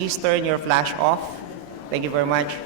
Please turn your flash off. Thank you very much.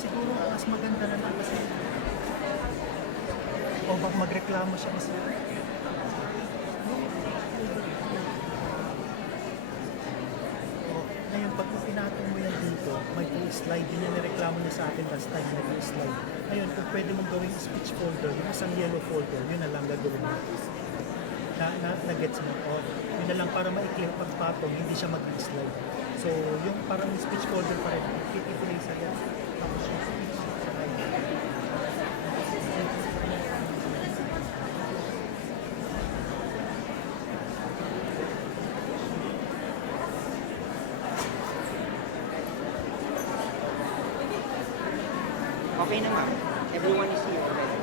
Siguro mas maganda na lang kasi o baka magreklamo siya kasi ngayon pag pinatong mo yan dito may slide din yan, nireklamo niya sa akin last time na slide ngayon kung pwede mong gawing speech folder yung isang yellow folder yun na lang gagawin mo na gets mo yun na lang para maikli ang pagpatong hindi siya mag-slide so yung parang speech folder pa rin i-eraser yan tapos yung speech Okay na ma'am. Everyone is here already.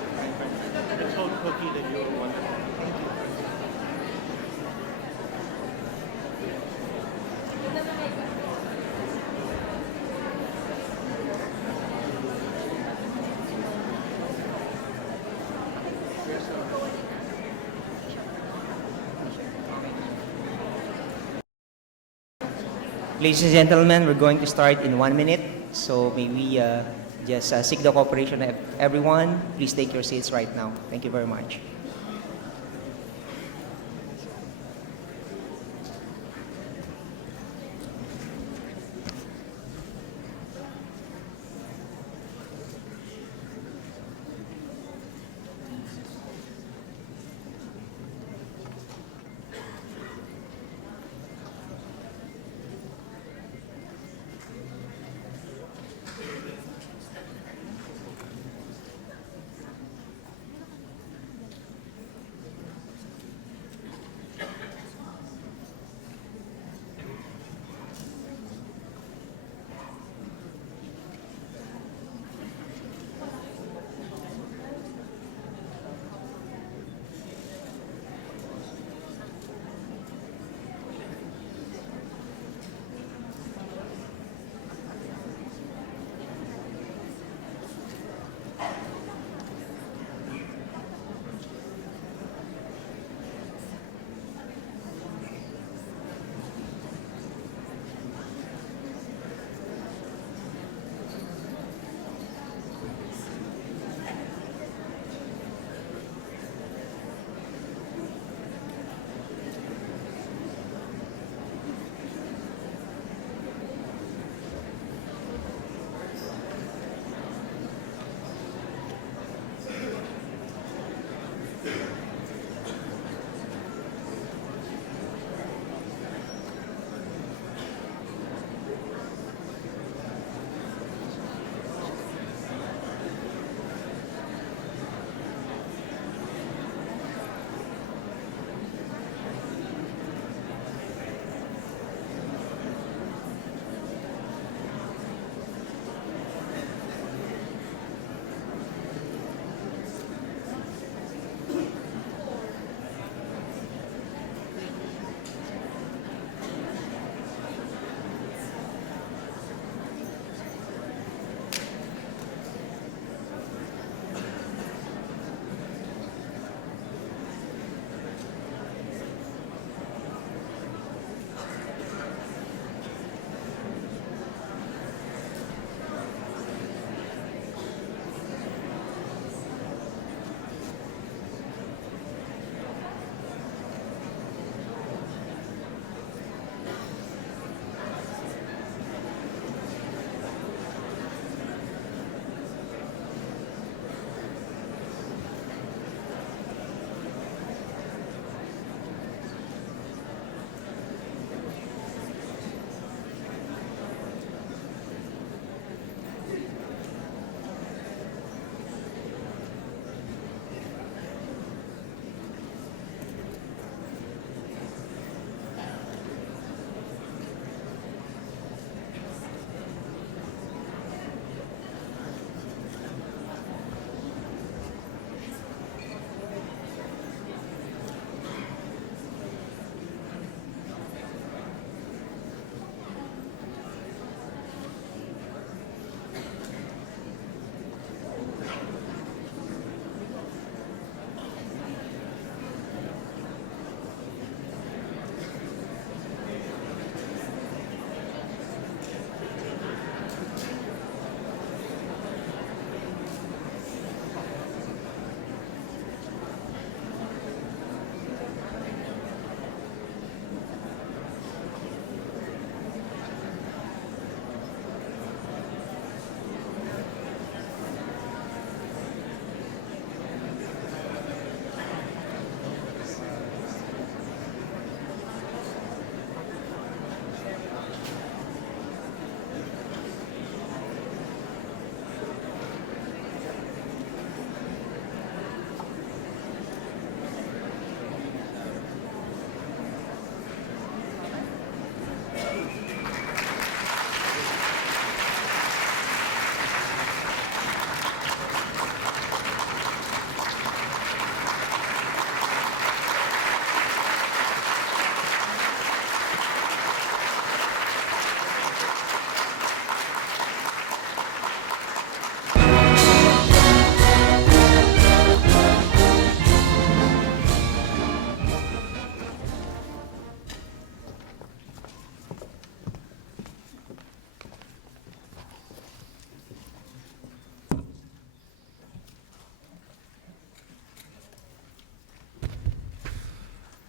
Let's hope cookie that you want. Thank you. Ladies and gentlemen, we're going to start in 1 minute. So may we just seek the cooperation of everyone. Please take your seats right now. Thank you very much.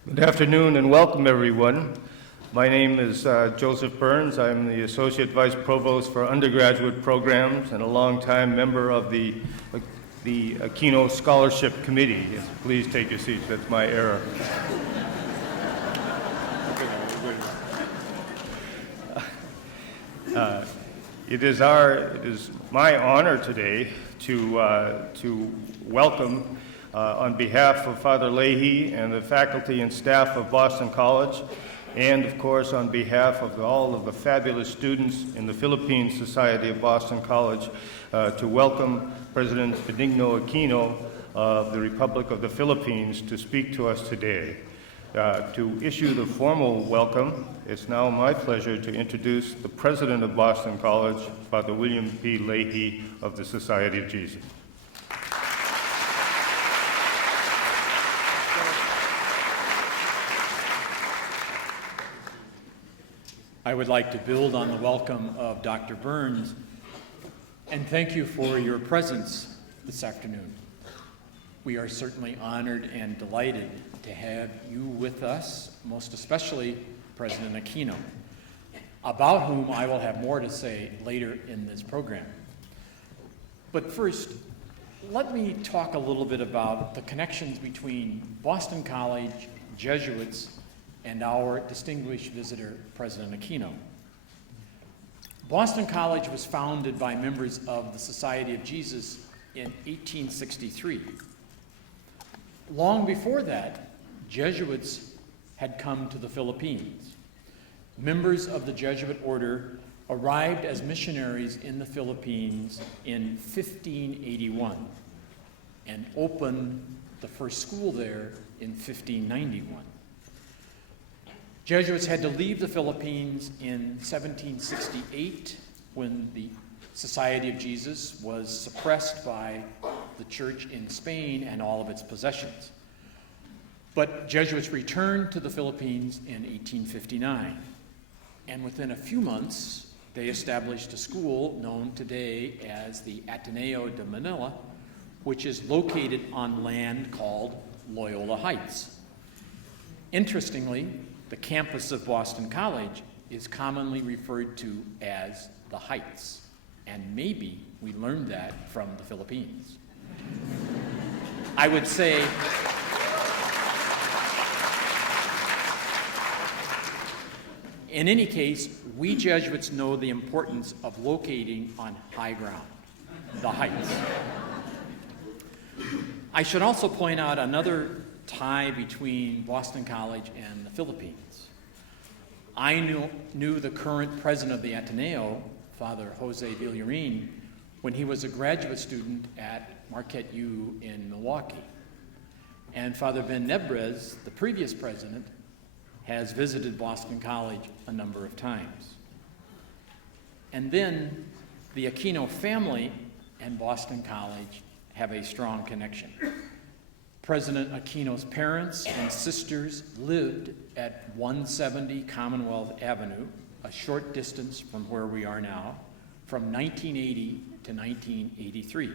Good afternoon and welcome, everyone. My name is Joseph Burns. I'm the Associate Vice Provost for Undergraduate Programs and a longtime member of the Aquino Scholarship Committee. Yes, please take your seats. That's my error. It is my honor today to welcome, on behalf of Father Leahy and the faculty and staff of Boston College, and of course on behalf of all of the fabulous students in the Philippine Society of Boston College, to welcome President Benigno Aquino of the Republic of the Philippines to speak to us today. To issue the formal welcome, it's now my pleasure to introduce the President of Boston College, Father William P. Leahy of the Society of Jesus. I would like to build on the welcome of Dr. Burns and thank you for your presence this afternoon. We are certainly honored and delighted to have you with us, most especially President Aquino, about whom I will have more to say later in this program. But first, let me talk a little bit about the connections between Boston College, Jesuits, and our distinguished visitor, President Aquino. Boston College was founded by members of the Society of Jesus in 1863. Long before that, Jesuits had come to the Philippines. Members of the Jesuit order arrived as missionaries in the Philippines in 1581 and opened the first school there in 1591. Jesuits had to leave the Philippines in 1768 when the Society of Jesus was suppressed by the church in Spain and all of its possessions. But Jesuits returned to the Philippines in 1859, and within a few months, they established a school known today as the Ateneo de Manila, which is located on land called Loyola Heights. Interestingly, the campus of Boston College is commonly referred to as the Heights, and maybe we learned that from the Philippines. I would say, in any case, we Jesuits know the importance of locating on high ground, the Heights. I should also point out another tie between Boston College and the Philippines. I knew the current president of the Ateneo, Father Jose Villarin, when he was a graduate student at Marquette U in Milwaukee. And Father Ben Nebrez, the previous president, has visited Boston College a number of times. And then the Aquino family and Boston College have a strong connection. President Aquino's parents and sisters lived at 170 Commonwealth Avenue, a short distance from where we are now, from 1980 to 1983.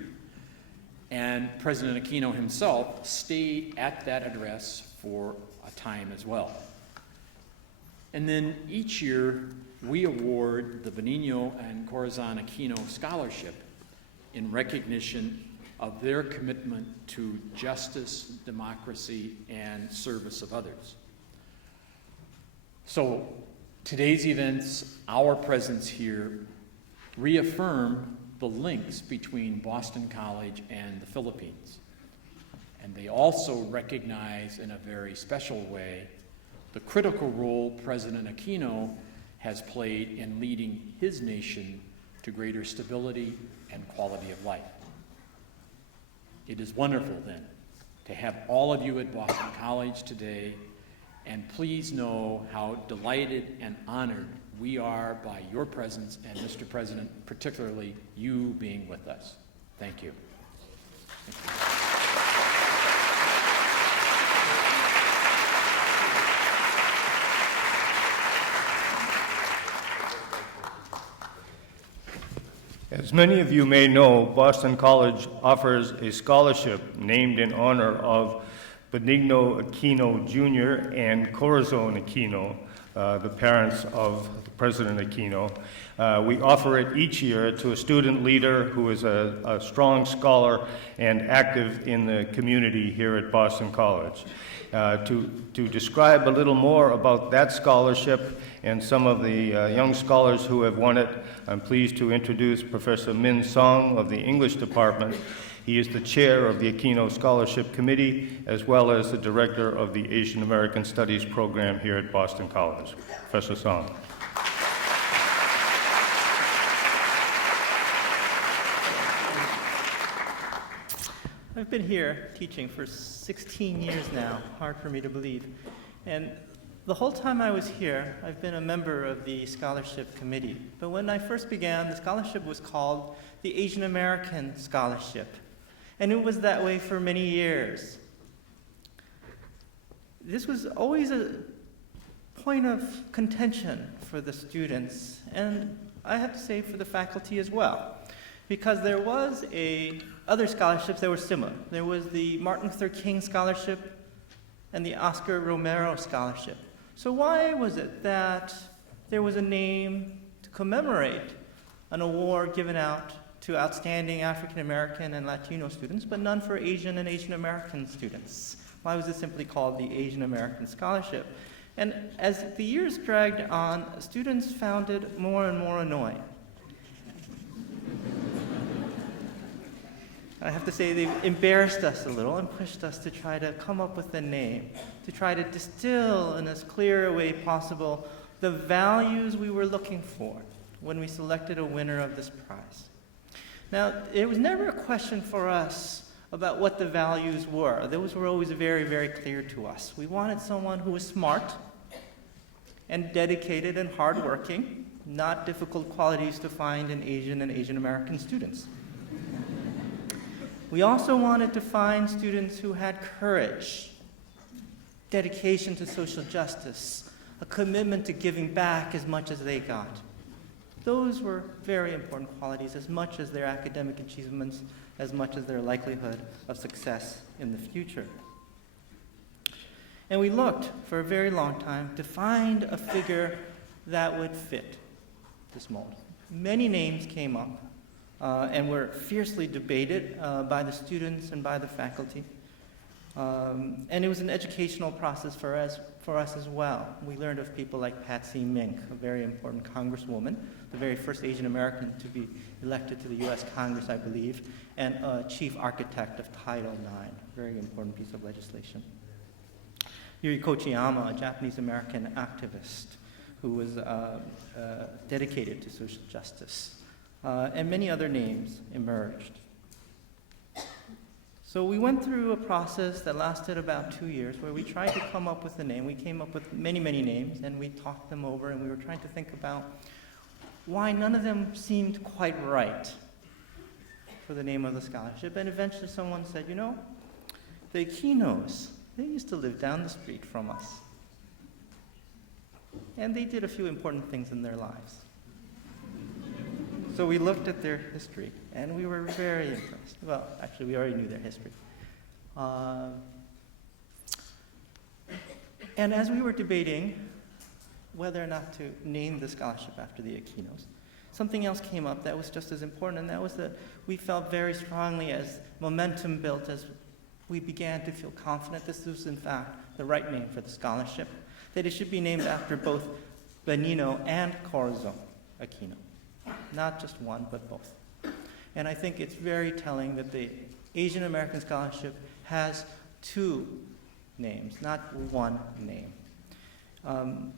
And President Aquino himself stayed at that address for a time as well. And then each year, we award the Benigno and Corazon Aquino Scholarship in recognition of their commitment to justice, democracy, and service of others. So today's events, our presence here, reaffirm the links between Boston College and the Philippines. And they also recognize in a very special way the critical role President Aquino has played in leading his nation to greater stability and quality of life. It is wonderful then to have all of you at Boston College today, and please know how delighted and honored we are by your presence, and Mr. President, particularly you being with us. Thank you. Thank you. As many of you may know, Boston College offers a scholarship named in honor of Benigno Aquino Jr. and Corazon Aquino, the parents of President Aquino. We offer it each year to a student leader who is a strong scholar and active in the community here at Boston College. To describe a little more about that scholarship and some of the young scholars who have won it, I'm pleased to introduce Professor Min Song of the English Department. He is the chair of the Aquino Scholarship Committee, as well as the director of the Asian American Studies program here at Boston College. Professor Song. I've been here teaching for 16 years now, hard for me to believe. And the whole time I was here, I've been a member of the Scholarship Committee. But when I first began, the scholarship was called the Asian American Scholarship. And it was that way for many years. This was always a point of contention for the students, and I have to say for the faculty as well, because there was other scholarships that were similar. There was the Martin Luther King Scholarship and the Oscar Romero Scholarship. So why was it that there was a name to commemorate an award given out to outstanding African American and Latino students, but none for Asian and Asian American students? Why was it simply called the Asian American Scholarship? And as the years dragged on, students found it more and more annoying. I have to say they embarrassed us a little and pushed us to try to come up with a name, to try to distill in as clear a way possible the values we were looking for when we selected a winner of this prize. Now, it was never a question for us about what the values were. Those were always very, very clear to us. We wanted someone who was smart and dedicated and hardworking, not difficult qualities to find in Asian and Asian American students. We also wanted to find students who had courage, dedication to social justice, a commitment to giving back as much as they got. Those were very important qualities, as much as their academic achievements, as much as their likelihood of success in the future. And we looked for a very long time to find a figure that would fit this mold. Many names came up and were fiercely debated by the students and by the faculty. And it was an educational process for us as well. We learned of people like Patsy Mink, a very important congresswoman, the very first Asian American to be elected to the U.S. Congress, I believe, and a chief architect of Title IX, a very important piece of legislation. Yuri Kochiyama, a Japanese American activist who was dedicated to social justice, and many other names emerged. So we went through a process that lasted about 2 years where we tried to come up with a name. We came up with many, many names, and we talked them over, and we were trying to think about why none of them seemed quite right for the name of the scholarship. And eventually someone said, you know, the Aquinos, they used to live down the street from us. And they did a few important things in their lives. So we looked at their history, and we were very impressed. Well, actually, we already knew their history. And as we were debating whether or not to name the scholarship after the Aquinos, something else came up that was just as important, and that was that we felt very strongly as momentum built, as we began to feel confident this was, in fact, the right name for the scholarship, that it should be named after both Benigno and Corazon Aquino. Not just one, but both. And I think it's very telling that the Asian American Scholarship has two names, not one name.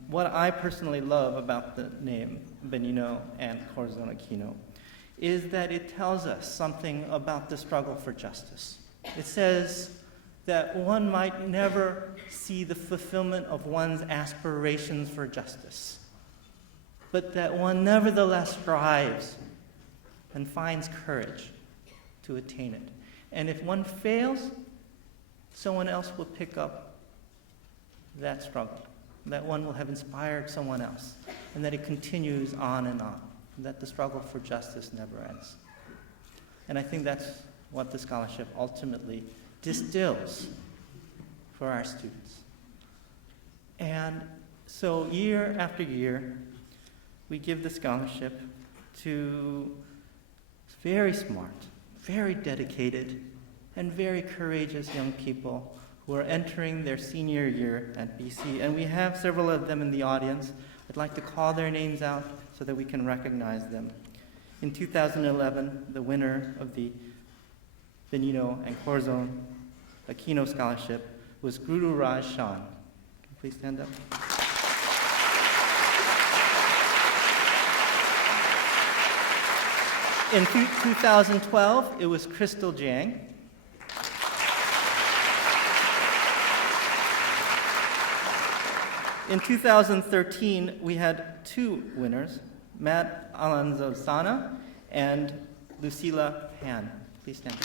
What I personally love about the name Benigno and Corazon Aquino is that it tells us something about the struggle for justice. It says that one might never see the fulfillment of one's aspirations for justice, but that one nevertheless strives and finds courage to attain it. And if one fails, someone else will pick up that struggle, that one will have inspired someone else, and that it continues on, and that the struggle for justice never ends. And I think that's what the scholarship ultimately distills for our students. And so year after year, we give the scholarship to very smart, very dedicated, and very courageous young people who are entering their senior year at BC. And we have several of them in the audience. I'd like to call their names out so that we can recognize them. In 2011, the winner of the Benigno and Corazon Aquino Scholarship was Guru Robsham. Please stand up. In 2012, it was Crystal Jiang. In 2013, we had two winners, Matt Alanzosana and Lucila Han. Please stand up.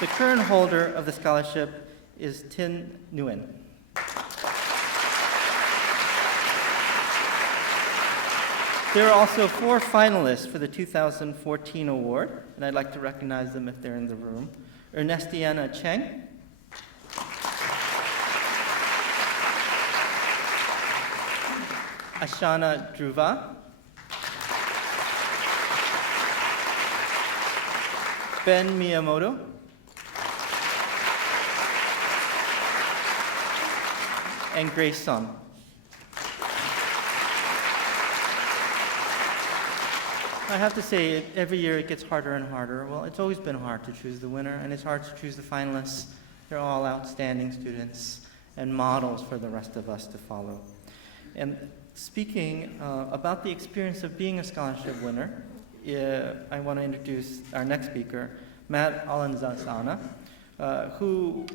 The current holder of the scholarship is Tin Nguyen. There are also 4 finalists for the 2014 award, and I'd like to recognize them if they're in the room. Ernestiana Cheng, Ashana Dhruva, Ben Miyamoto, and Grace Sun. I have to say, every year it gets harder and harder. Well, it's always been hard to choose the winner, and it's hard to choose the finalists. They're all outstanding students and models for the rest of us to follow. And speaking about the experience of being a scholarship winner, I want to introduce our next speaker, Matt Alanzasana, who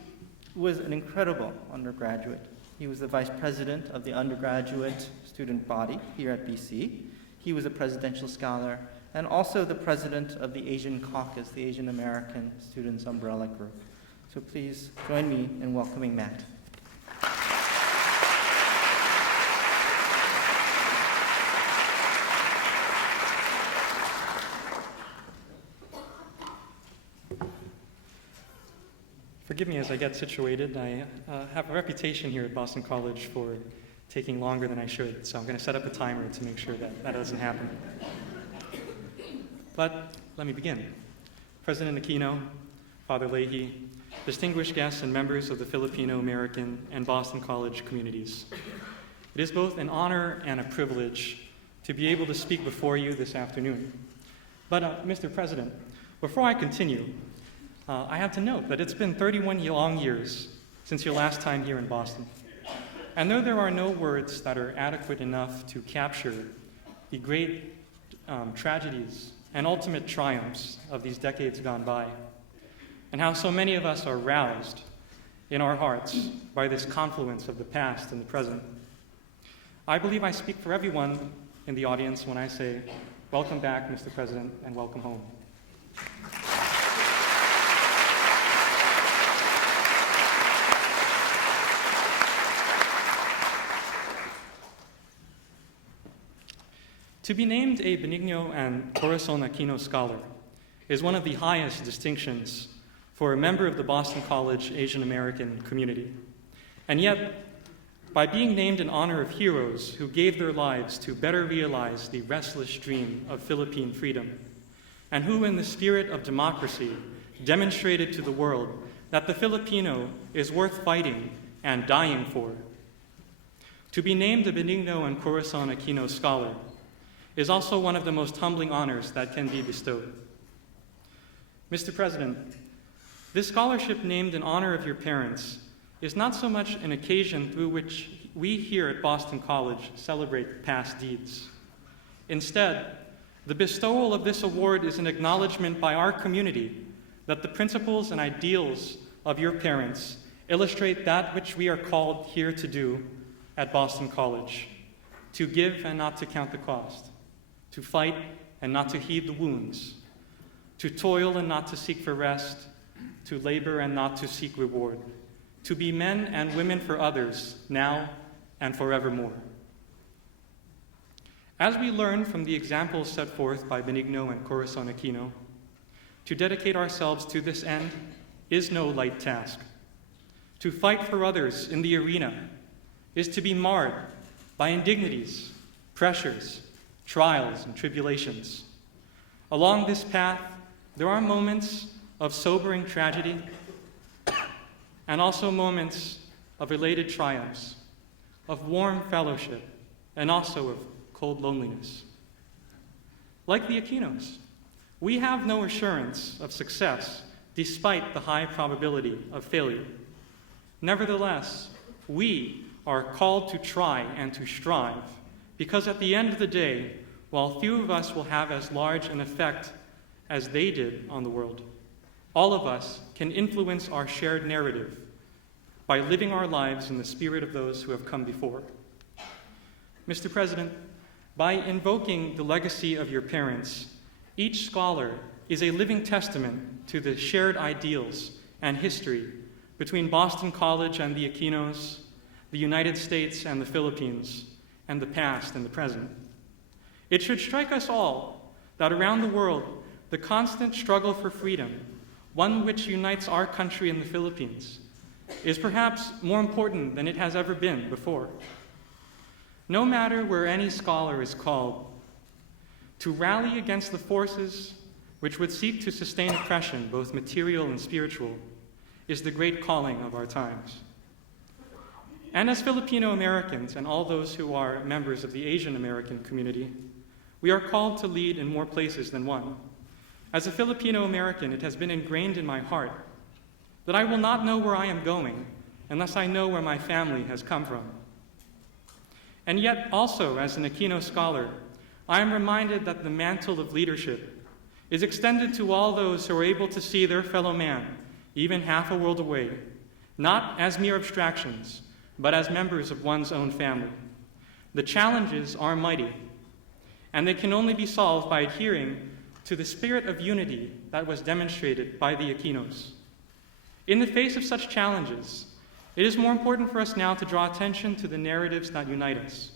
was an incredible undergraduate. He was the vice president of the undergraduate student body here at BC. He was a presidential scholar and also the president of the Asian Caucus, the Asian American Students Umbrella Group. So please join me in welcoming Matt. Forgive me as I get situated. I have a reputation here at Boston College for taking longer than I should, so I'm going to set up a timer to make sure that that doesn't happen. But let me begin. President Aquino, Father Leahy, distinguished guests and members of the Filipino American and Boston College communities. It is both an honor and a privilege to be able to speak before you this afternoon. But Mr. President, before I continue, I have to note that it's been 31 long years since your last time here in Boston. And though there are no words that are adequate enough to capture the great tragedies and ultimate triumphs of these decades gone by, and how so many of us are roused in our hearts by this confluence of the past and the present, I believe I speak for everyone in the audience when I say, welcome back, Mr. President, and welcome home. To be named a Benigno and Corazon Aquino Scholar is one of the highest distinctions for a member of the Boston College Asian American community. And yet, by being named in honor of heroes who gave their lives to better realize the restless dream of Philippine freedom, and who in the spirit of democracy demonstrated to the world that the Filipino is worth fighting and dying for. To be named a Benigno and Corazon Aquino Scholar is also one of the most humbling honors that can be bestowed. Mr. President, this scholarship named in honor of your parents is not so much an occasion through which we here at Boston College celebrate past deeds. Instead, the bestowal of this award is an acknowledgement by our community that the principles and ideals of your parents illustrate that which we are called here to do at Boston College: to give and not to count the cost, to fight and not to heed the wounds, to toil and not to seek for rest, to labor and not to seek reward, to be men and women for others now and forevermore. As we learn from the examples set forth by Benigno and Corazon Aquino, to dedicate ourselves to this end is no light task. To fight for others in the arena is to be marred by indignities, pressures, trials, and tribulations. Along this path, there are moments of sobering tragedy and also moments of elated triumphs, of warm fellowship, and also of cold loneliness. Like the Aquinos, we have no assurance of success despite the high probability of failure. Nevertheless, we are called to try and to strive, because at the end of the day, while few of us will have as large an effect as they did on the world, all of us can influence our shared narrative by living our lives in the spirit of those who have come before. Mr. President, by invoking the legacy of your parents, each scholar is a living testament to the shared ideals and history between Boston College and the Aquinos, the United States and the Philippines, and the past and the present. It should strike us all that around the world, the constant struggle for freedom, one which unites our country and the Philippines, is perhaps more important than it has ever been before. No matter where any scholar is called, to rally against the forces which would seek to sustain oppression, both material and spiritual, is the great calling of our times. And as Filipino Americans and all those who are members of the Asian American community, we are called to lead in more places than one. As a Filipino American, it has been ingrained in my heart that I will not know where I am going unless I know where my family has come from. And yet, also as an Aquino scholar, I am reminded that the mantle of leadership is extended to all those who are able to see their fellow man, even half a world away, not as mere abstractions, but as members of one's own family. The challenges are mighty, and they can only be solved by adhering to the spirit of unity that was demonstrated by the Aquinos. In the face of such challenges, it is more important for us now to draw attention to the narratives that unite us.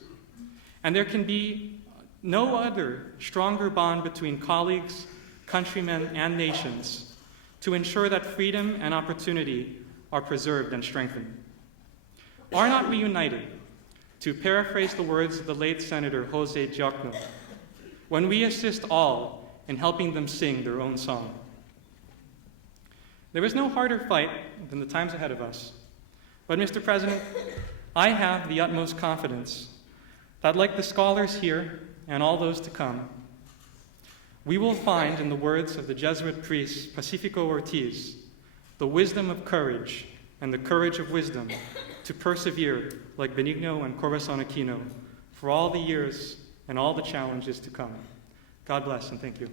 And there can be no other stronger bond between colleagues, countrymen, and nations to ensure that freedom and opportunity are preserved and strengthened. Are not we united, to paraphrase the words of the late Senator Jose Diokno, when we assist all in helping them sing their own song? There is no harder fight than the times ahead of us. But, Mr. President, I have the utmost confidence that, like the scholars here and all those to come, we will find in the words of the Jesuit priest Pacifico Ortiz the wisdom of courage and the courage of wisdom to persevere like Benigno and Corazon Aquino for all the years and all the challenges to come. God bless and thank you.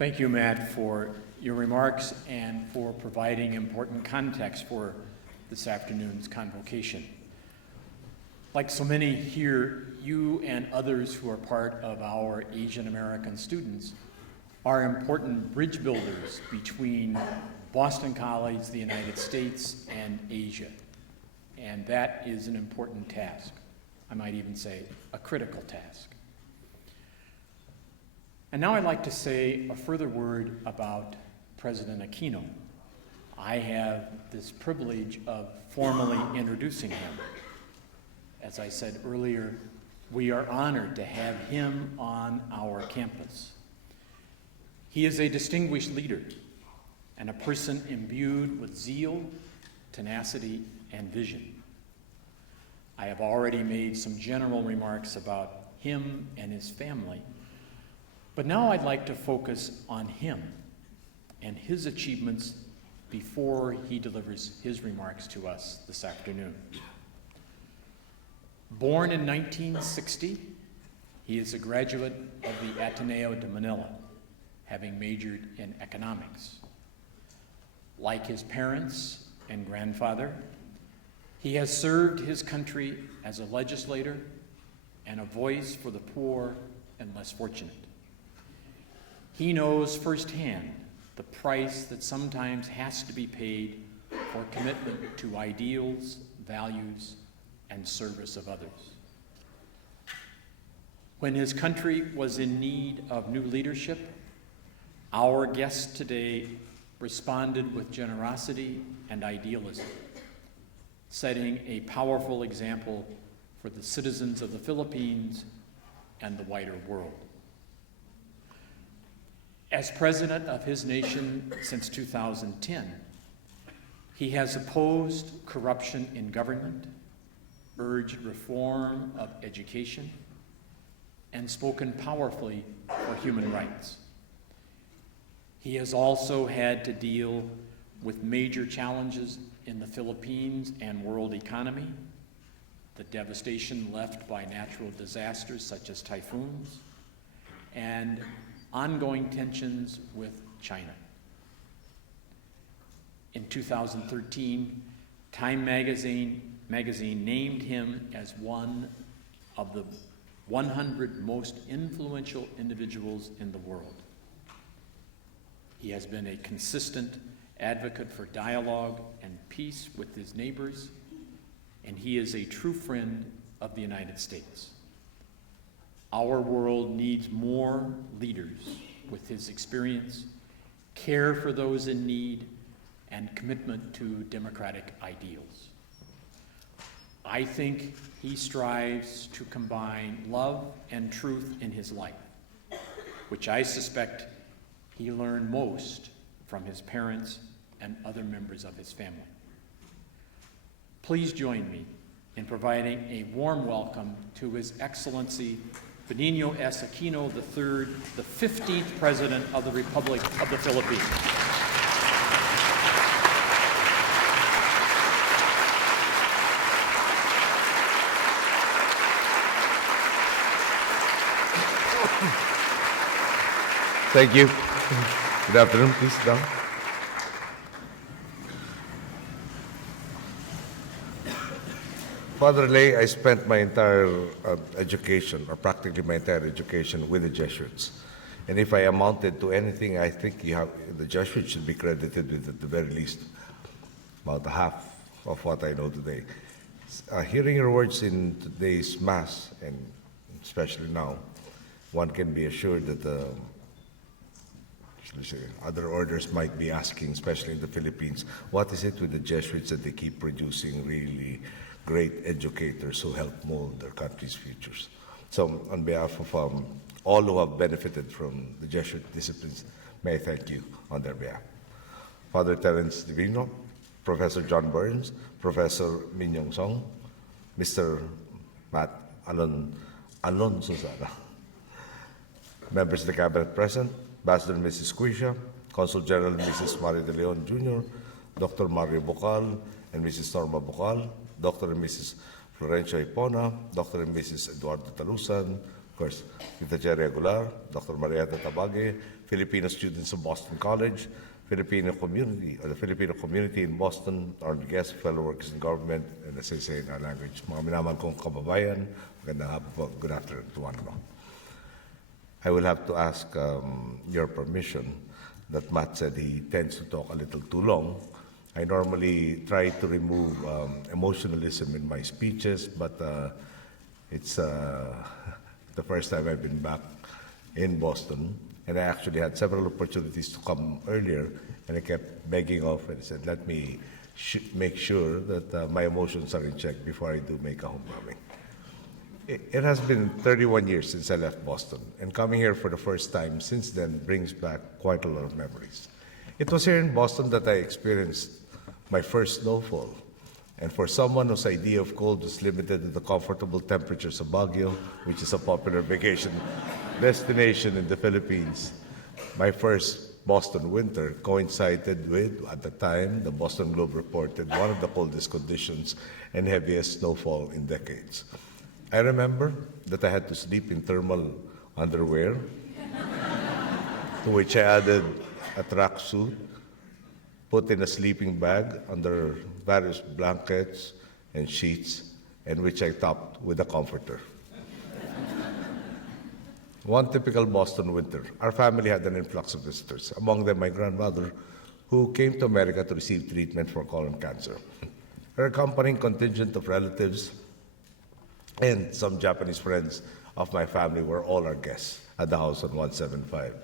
Thank you, Matt, for your remarks and for providing important context for this afternoon's convocation. Like so many here, you and others who are part of our Asian American students are important bridge builders between Boston College, the United States, and Asia. And that is an important task. I might even say a critical task. And now I'd like to say a further word about President Aquino. I have this privilege of formally introducing him. As I said earlier, we are honored to have him on our campus. He is a distinguished leader and a person imbued with zeal, tenacity, and vision. I have already made some general remarks about him and his family, but now I'd like to focus on him and his achievements before he delivers his remarks to us this afternoon. Born in 1960, he is a graduate of the Ateneo de Manila, having majored in economics. Like his parents and grandfather, he has served his country as a legislator and a voice for the poor and less fortunate. He knows firsthand the price that sometimes has to be paid for commitment to ideals, values, and service of others. When his country was in need of new leadership, our guest today responded with generosity and idealism, setting a powerful example for the citizens of the Philippines and the wider world. As president of his nation since 2010, he has opposed corruption in government, urged reform of education, and spoken powerfully for human rights. He has also had to deal with major challenges in the Philippines and world economy, the devastation left by natural disasters such as typhoons, and ongoing tensions with China. In 2013, Time magazine named him as one of the 100 most influential individuals in the world. He has been a consistent advocate for dialogue and peace with his neighbors, and he is a true friend of the United States. Our world needs more leaders with his experience, care for those in need, and commitment to democratic ideals. I think he strives to combine love and truth in his life, which I suspect he learned most from his parents and other members of his family. Please join me in providing a warm welcome to His Excellency Benigno S. Aquino III, the 15th President of the Republic of the Philippines. Thank you. Good afternoon. Please sit down. Father Lay, I spent my entire education, or practically my entire education, with the Jesuits. And if I amounted to anything, I think the Jesuits should be credited with, at the very least, about half of what I know today. Hearing your words in today's Mass, and especially now, one can be assured that other orders might be asking, especially in the Philippines, what is it with the Jesuits that they keep producing really great educators who help mold their country's futures? So on behalf of all who have benefited from the Jesuit disciplines, may I thank you on their behalf. Father Terence Divino, Professor John Burns, Professor Min Yong Song, Mr. Matt Alonso Susana, members of the Cabinet present, Ambassador Mrs. Quisha, Consul General Mrs. Mario de Leon Jr., Dr. Mario Bocal and Mrs. Norma Bocal, Dr. and Mrs. Florencio Ipona, Dr. and Mrs. Eduardo Talusan, of course, Tita Cherry Aguilar, Dr. Marietta Tabage, Filipino students of Boston College, Filipino community, or the Filipino community in Boston, our guests, fellow workers in government, and as I say in our language, mga minamahal kong kababayan, magandang hapon po, good afternoon to one and all. I will have to ask your permission that Matt said he tends to talk a little too long. I normally try to remove emotionalism in my speeches, but it's the first time I've been back in Boston, and I actually had several opportunities to come earlier, and I kept begging off and said, let me make sure that my emotions are in check before I do make a homecoming. It has been 31 years since I left Boston, and coming here for the first time since then brings back quite a lot of memories. It was here in Boston that I experienced my first snowfall, and for someone whose idea of cold was limited to the comfortable temperatures of Baguio, which is a popular vacation destination in the Philippines, my first Boston winter coincided with, at the time, the Boston Globe reported one of the coldest conditions and heaviest snowfall in decades. I remember that I had to sleep in thermal underwear, to which I added a tracksuit, put in a sleeping bag under various blankets and sheets, and which I topped with a comforter. One typical Boston winter, our family had an influx of visitors, among them my grandmother, who came to America to receive treatment for colon cancer. Her accompanying contingent of relatives and some Japanese friends of my family were all our guests at the house on 175.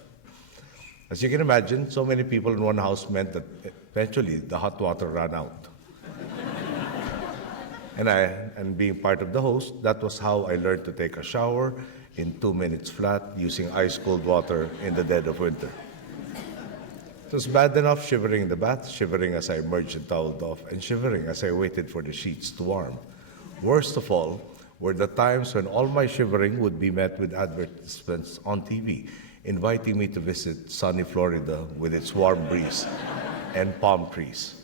As you can imagine, so many people in one house meant that eventually the hot water ran out. And being part of the host, that was how I learned to take a shower in 2 minutes flat using ice cold water in the dead of winter. It was bad enough shivering in the bath, shivering as I emerged and toweled off, and shivering as I waited for the sheets to warm. Worst of all were the times when all my shivering would be met with advertisements on TV inviting me to visit sunny Florida with its warm breeze and palm trees.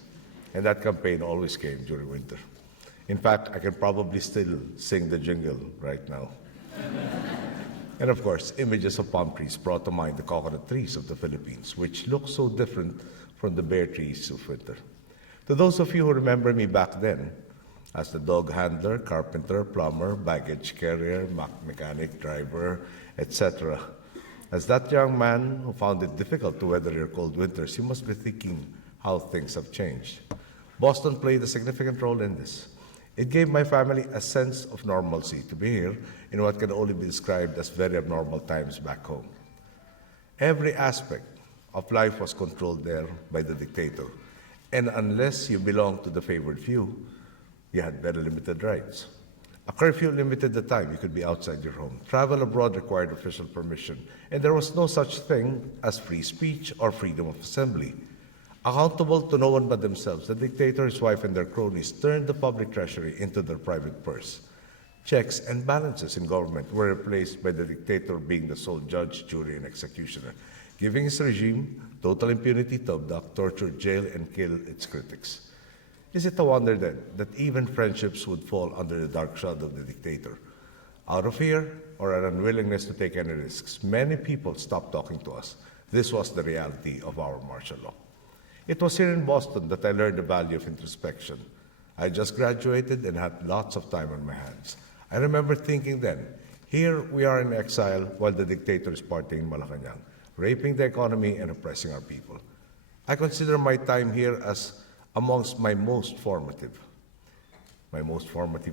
And that campaign always came during winter. In fact, I can probably still sing the jingle right now. And of course, images of palm trees brought to mind the coconut trees of the Philippines, which look so different from the bare trees of winter. To those of you who remember me back then, as the dog handler, carpenter, plumber, baggage carrier, mechanic, driver, etc., as that young man who found it difficult to weather your cold winters, you must be thinking how things have changed. Boston played a significant role in this. It gave my family a sense of normalcy to be here in what can only be described as very abnormal times back home. Every aspect of life was controlled there by the dictator, and unless you belonged to the favored few, you had very limited rights. A curfew limited the time you could be outside your home. Travel abroad required official permission, and there was no such thing as free speech or freedom of assembly. Accountable to no one but themselves, the dictator, his wife, and their cronies turned the public treasury into their private purse. Checks and balances in government were replaced by the dictator being the sole judge, jury, and executioner, giving his regime total impunity to abduct, torture, jail, and kill its critics. Is it a wonder then that even friendships would fall under the dark shadow of the dictator? Out of fear or an unwillingness to take any risks, many people stopped talking to us. This was the reality of our martial law. It was here in Boston that I learned the value of introspection. I just graduated and had lots of time on my hands. I remember thinking then, here we are in exile while the dictator is partying in Malacanang, raping the economy and oppressing our people. I consider my time here as amongst my most formative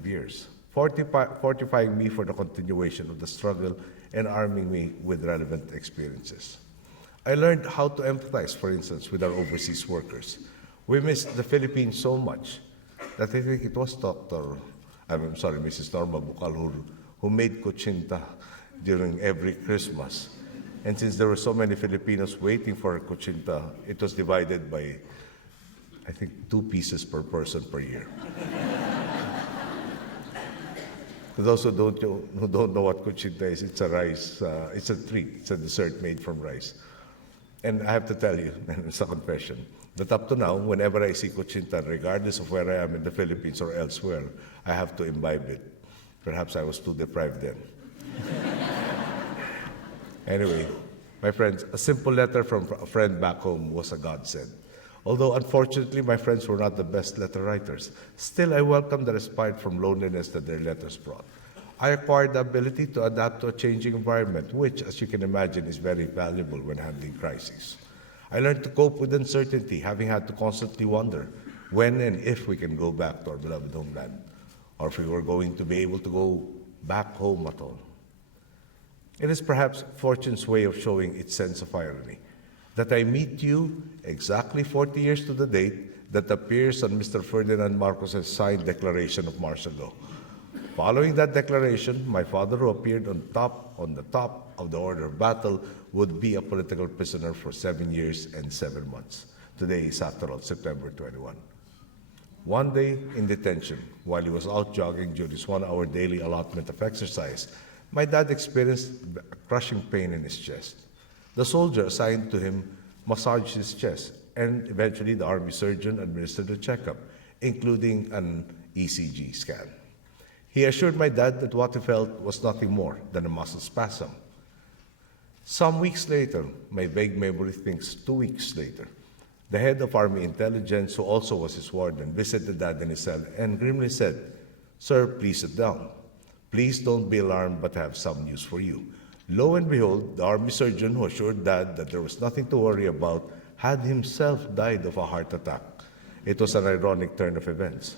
years, fortifying me for the continuation of the struggle and arming me with relevant experiences. I learned how to empathize, for instance, with our overseas workers. We missed the Philippines so much that I think it was Mrs. Norma Bucal who made kuchinta during every Christmas. And since there were so many Filipinos waiting for kuchinta, it was divided by, I think, 2 pieces per person per year. For those who don't know what kuchinta is, it's a rice, it's a treat, it's a dessert made from rice. And I have to tell you, and it's a confession, that up to now, whenever I see kuchinta, regardless of where I am in the Philippines or elsewhere, I have to imbibe it. Perhaps I was too deprived then. Anyway, my friends, a simple letter from a friend back home was a godsend. Although unfortunately my friends were not the best letter writers, still I welcomed the respite from loneliness that their letters brought. I acquired the ability to adapt to a changing environment, which, as you can imagine, is very valuable when handling crises. I learned to cope with uncertainty, having had to constantly wonder when and if we can go back to our beloved homeland, or if we were going to be able to go back home at all. It is perhaps fortune's way of showing its sense of irony that I meet you exactly 40 years to the date that appears on Mr. Ferdinand Marcos's signed declaration of martial law. Following that declaration, my father, who appeared on the top of the order of battle, would be a political prisoner for 7 years and 7 months. Today is, after all, September 21. One day in detention, while he was out jogging during his 1-hour daily allotment of exercise, my dad experienced a crushing pain in his chest. The soldier assigned to him massaged his chest, and eventually the army surgeon administered a checkup, including an ECG scan. He assured my dad that what he felt was nothing more than a muscle spasm. Some weeks later, my vague memory thinks 2 weeks later, the head of Army Intelligence, who also was his warden, visited Dad in his cell and grimly said, "Sir, please sit down. Please don't be alarmed, but I have some news for you. Lo and behold, the army surgeon who assured Dad that there was nothing to worry about had himself died of a heart attack. It was an ironic turn of events.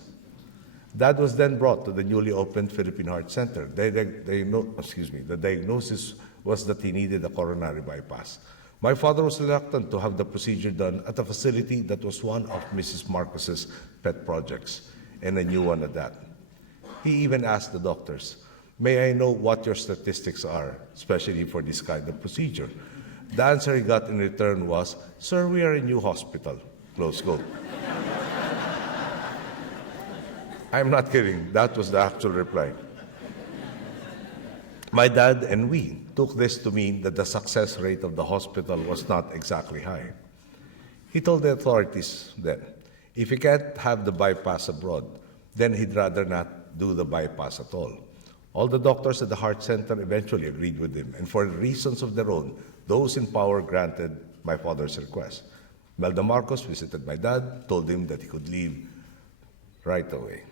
Dad was then brought to the newly opened Philippine Heart Center. The diagnosis was that he needed a coronary bypass. My father was reluctant to have the procedure done at a facility that was one of Mrs. Marcos's pet projects, and a new one at that. He even asked the doctors, "May I know what your statistics are, especially for this kind of procedure?" The answer he got in return was, "Sir, we are a new hospital." Close quote. I'm not kidding. That was the actual reply. My dad and we took this to mean that the success rate of the hospital was not exactly high. He told the authorities then, if he can't have the bypass abroad, then he'd rather not do the bypass at all. All the doctors at the heart center eventually agreed with him, and for reasons of their own, those in power granted my father's request. Melda Marcos visited my dad, told him that he could leave right away.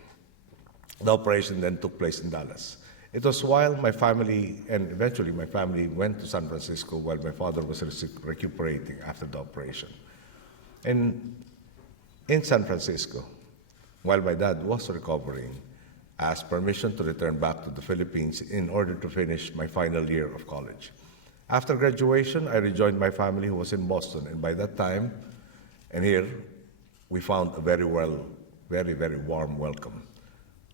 The operation then took place in Dallas. It was while my family, and eventually my family, went to San Francisco while my father was recuperating after the operation. And in San Francisco, while my dad was recovering, I asked permission to return back to the Philippines in order to finish my final year of college. After graduation, I rejoined my family who was in Boston, and by that time, and here, we found a very warm welcome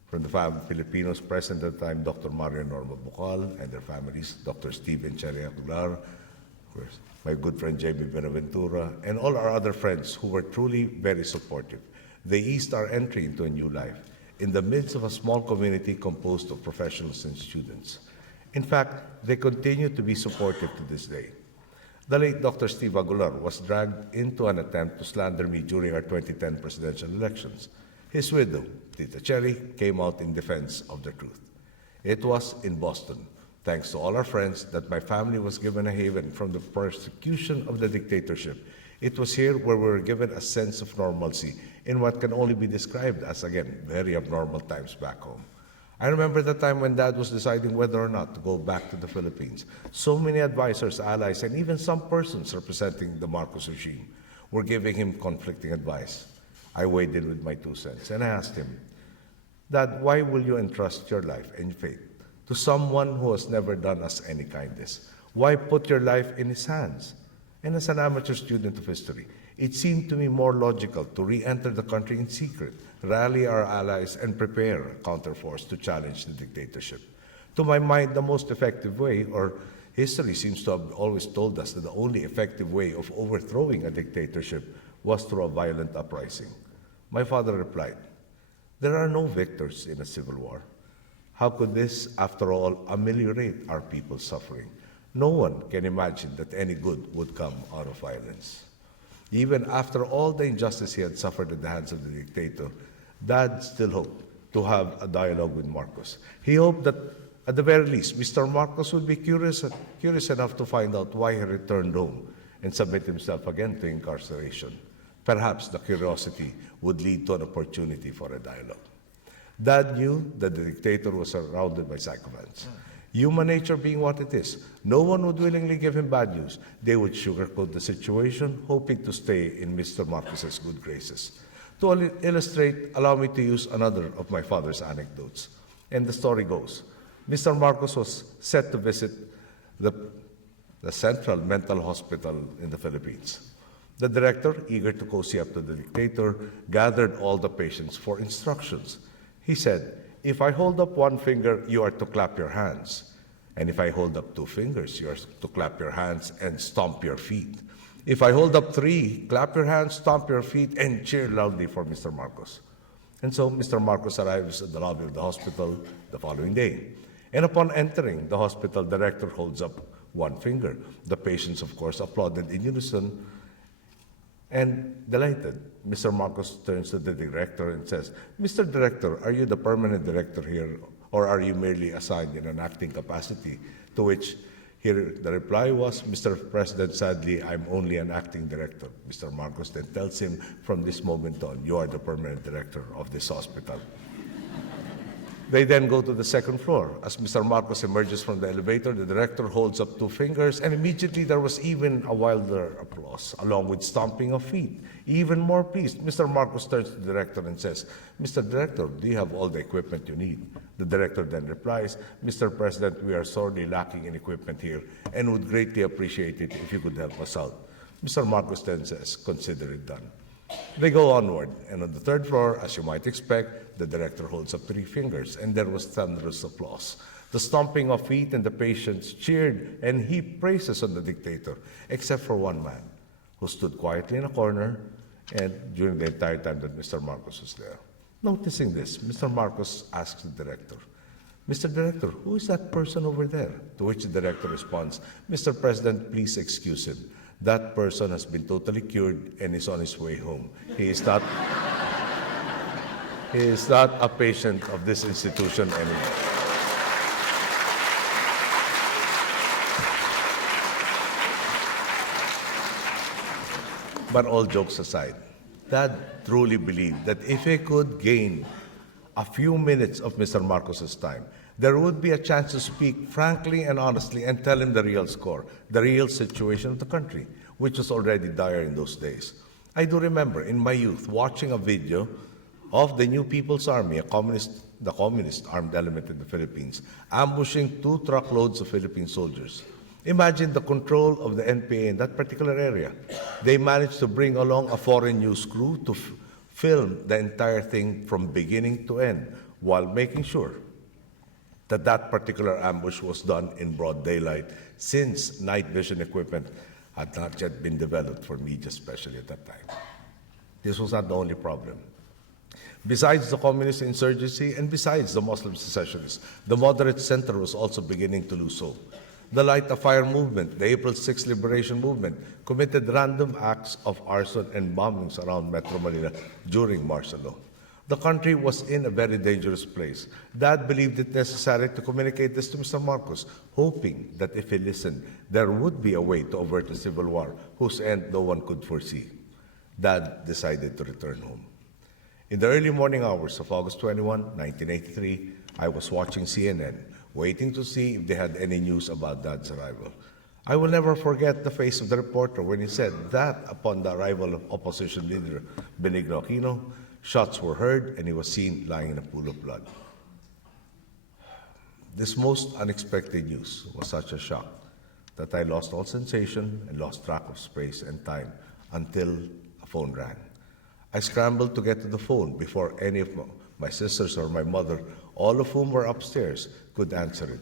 from the Filipinos present at the time, Dr. Mario and Norma Bucal and their families, Dr. Steve and Cherry Aguilar, of course, my good friend Jamie Benaventura, and all our other friends who were truly very supportive. They eased our entry into a new life in the midst of a small community composed of professionals and students. In fact, they continue to be supportive to this day. The late Dr. Steve Aguilar was dragged into an attempt to slander me during our 2010 presidential elections. His widow, Tita Cherry, came out in defense of the truth. It was in Boston, thanks to all our friends, that my family was given a haven from the persecution of the dictatorship. It was here where we were given a sense of normalcy in what can only be described as, again, very abnormal times back home. I remember the time when Dad was deciding whether or not to go back to the Philippines. So many advisors, allies, and even some persons representing the Marcos regime were giving him conflicting advice. I weighed in with my 2 cents, and I asked him, "Dad, why will you entrust your life and fate to someone who has never done us any kindness? Why put your life in his hands?" And as an amateur student of history, it seemed to me more logical to re-enter the country in secret, rally our allies, and prepare a counterforce to challenge the dictatorship. To my mind, the most effective way, or history seems to have always told us that the only effective way of overthrowing a dictatorship was through a violent uprising. My father replied, "There are no victors in a civil war. How could this, after all, ameliorate our people's suffering? No one can imagine that any good would come out of violence." Even after all the injustice he had suffered at the hands of the dictator, Dad still hoped to have a dialogue with Marcos. He hoped that, at the very least, Mr. Marcos would be curious enough to find out why he returned home and submit himself again to incarceration. Perhaps the curiosity would lead to an opportunity for a dialogue. Dad knew that the dictator was surrounded by sycophants. Human nature being what it is, no one would willingly give him bad news. They would sugarcoat the situation, hoping to stay in Mr. Marcos's good graces. To illustrate, allow me to use another of my father's anecdotes. And the story goes, Mr. Marcos was set to visit the Central Mental Hospital in the Philippines. The director, eager to cozy up to the dictator, gathered all the patients for instructions. He said, "If I hold up 1 finger, you are to clap your hands. And if I hold up 2 fingers, you are to clap your hands and stomp your feet. If I hold up 3, clap your hands, stomp your feet, and cheer loudly for Mr. Marcos." And so Mr. Marcos arrives at the lobby of the hospital the following day. And upon entering, the hospital director holds up 1 finger. The patients, of course, applauded in unison. And delighted, Mr. Marcos turns to the director and says, "Mr. Director, are you the permanent director here, or are you merely assigned in an acting capacity?" To which here the reply was, "Mr. President, sadly, I'm only an acting director." Mr. Marcos then tells him, "From this moment on, you are the permanent director of this hospital." They then go to the second floor. As Mr. Marcos emerges from the elevator, the director holds up two fingers, and immediately there was even a wilder applause, along with stomping of feet. Even more pleased, Mr. Marcos turns to the director and says, "Mr. Director, do you have all the equipment you need?" The director then replies, "Mr. President, we are sorely lacking in equipment here and would greatly appreciate it if you could help us out." Mr. Marcos then says, "Consider it done." They go onward, and on the third floor, as you might expect, the director holds up three fingers, and there was thunderous applause. The stomping of feet, and the patients cheered and heaped praises on the dictator, except for one man, who stood quietly in a corner and during the entire time that Mr. Marcos was there. Noticing this, Mr. Marcos asks the director, "Mr. Director, who is that person over there?" To which the director responds, "Mr. President, please excuse him. That person has been totally cured and is on his way home. He is not a patient of this institution anymore." But all jokes aside, Dad truly believed that if he could gain a few minutes of Mr. Marcos's time, there would be a chance to speak frankly and honestly and tell him the real score, the real situation of the country, which was already dire in those days. I do remember in my youth watching a video of the New People's Army, the communist armed element in the Philippines, ambushing 2 truckloads of Philippine soldiers. Imagine the control of the NPA in that particular area. They managed to bring along a foreign news crew to film the entire thing from beginning to end while making sure that that particular ambush was done in broad daylight, since night vision equipment had not yet been developed for media, especially at that time. This was not the only problem. Besides the communist insurgency and besides the Muslim secessionists, the moderate center was also beginning to lose hope. The Light a Fire movement, the April 6 liberation movement, committed random acts of arson and bombings around Metro Manila during martial law. The country was in a very dangerous place. Dad believed it necessary to communicate this to Mr. Marcos, hoping that if he listened, there would be a way to avert a civil war whose end no one could foresee. Dad decided to return home. In the early morning hours of August 21, 1983, I was watching CNN, waiting to see if they had any news about Dad's arrival. I will never forget the face of the reporter when he said that upon the arrival of opposition leader Benigno Aquino, shots were heard and he was seen lying in a pool of blood. This most unexpected news was such a shock that I lost all sensation and lost track of space and time until a phone rang. I scrambled to get to the phone before any of my sisters or my mother, all of whom were upstairs, could answer it.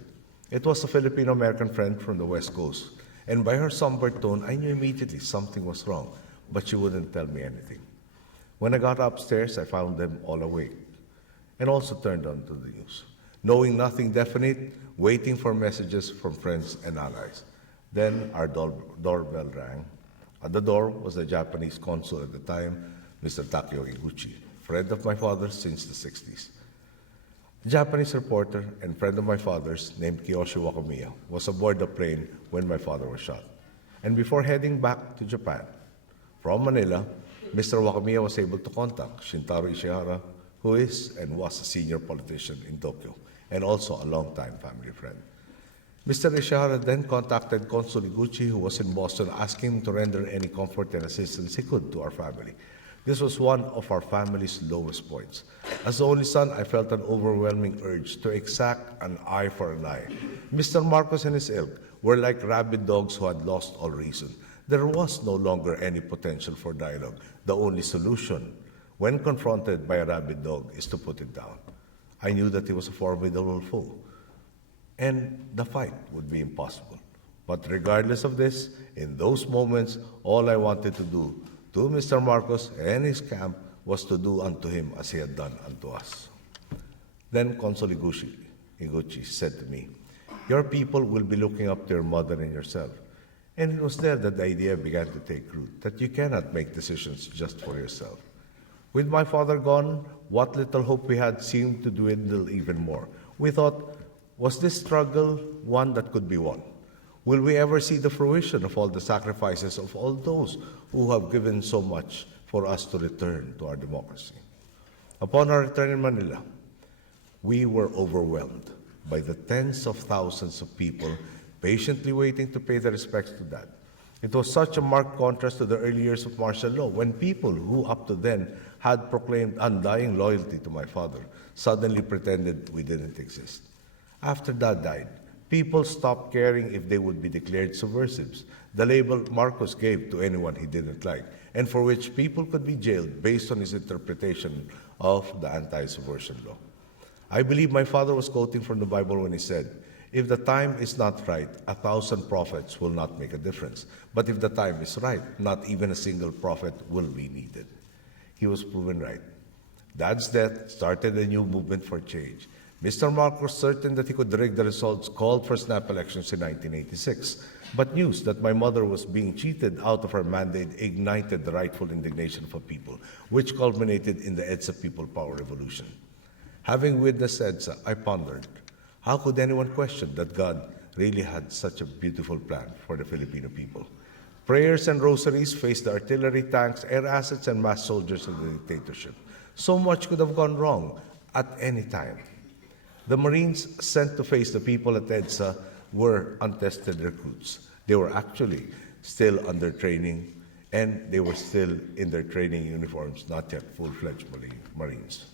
It was a Filipino-American friend from the West Coast, and by her somber tone, I knew immediately something was wrong, but she wouldn't tell me anything. When I got upstairs, I found them all awake, and also turned on to the news, knowing nothing definite, waiting for messages from friends and allies. Then our doorbell rang. At the door was the Japanese consul at the time, Mr. Takeo Iguchi, friend of my father's since the 60s. A Japanese reporter and friend of my father's named Kiyoshi Wakamiya was aboard the plane when my father was shot. And before heading back to Japan, from Manila, Mr. Wakamiya was able to contact Shintaro Ishihara, who is and was a senior politician in Tokyo, and also a longtime family friend. Mr. Ishihara then contacted Consul Iguchi, who was in Boston, asking him to render any comfort and assistance he could to our family. This was one of our family's lowest points. As the only son, I felt an overwhelming urge to exact an eye for an eye. Mr. Marcos and his ilk were like rabid dogs who had lost all reason. There was no longer any potential for dialogue. The only solution, when confronted by a rabid dog, is to put it down. I knew that he was a formidable foe, and the fight would be impossible. But regardless of this, in those moments, all I wanted to do to Mr. Marcos and his camp was to do unto him as he had done unto us. Then Consul Iguchi said to me, "Your people will be looking up to your mother and yourself." And it was there that the idea began to take root, that you cannot make decisions just for yourself. With my father gone, what little hope we had seemed to dwindle even more. We thought, was this struggle one that could be won? Will we ever see the fruition of all the sacrifices of all those who have given so much for us to return to our democracy? Upon our return in Manila, we were overwhelmed by the tens of thousands of people patiently waiting to pay their respects to Dad. It was such a marked contrast to the early years of martial law, when people who up to then had proclaimed undying loyalty to my father suddenly pretended we didn't exist. After Dad died, people stopped caring if they would be declared subversives, the label Marcos gave to anyone he didn't like, and for which people could be jailed based on his interpretation of the anti-subversion law. I believe my father was quoting from the Bible when he said, "If the time is not right, 1,000 prophets will not make a difference. But if the time is right, not even a single prophet will be needed." He was proven right. Dad's death started a new movement for change. Mr. Marcos was certain that he could rig the results called for snap elections in 1986. But news that my mother was being cheated out of her mandate ignited the rightful indignation of a people, which culminated in the EDSA People Power Revolution. Having witnessed EDSA, I pondered, how could anyone question that God really had such a beautiful plan for the Filipino people? Prayers and rosaries faced the artillery, tanks, air assets, and mass soldiers of the dictatorship. So much could have gone wrong at any time. The Marines sent to face the people at EDSA were untested recruits. They were actually still under training, and they were still in their training uniforms, not yet full-fledged Marines.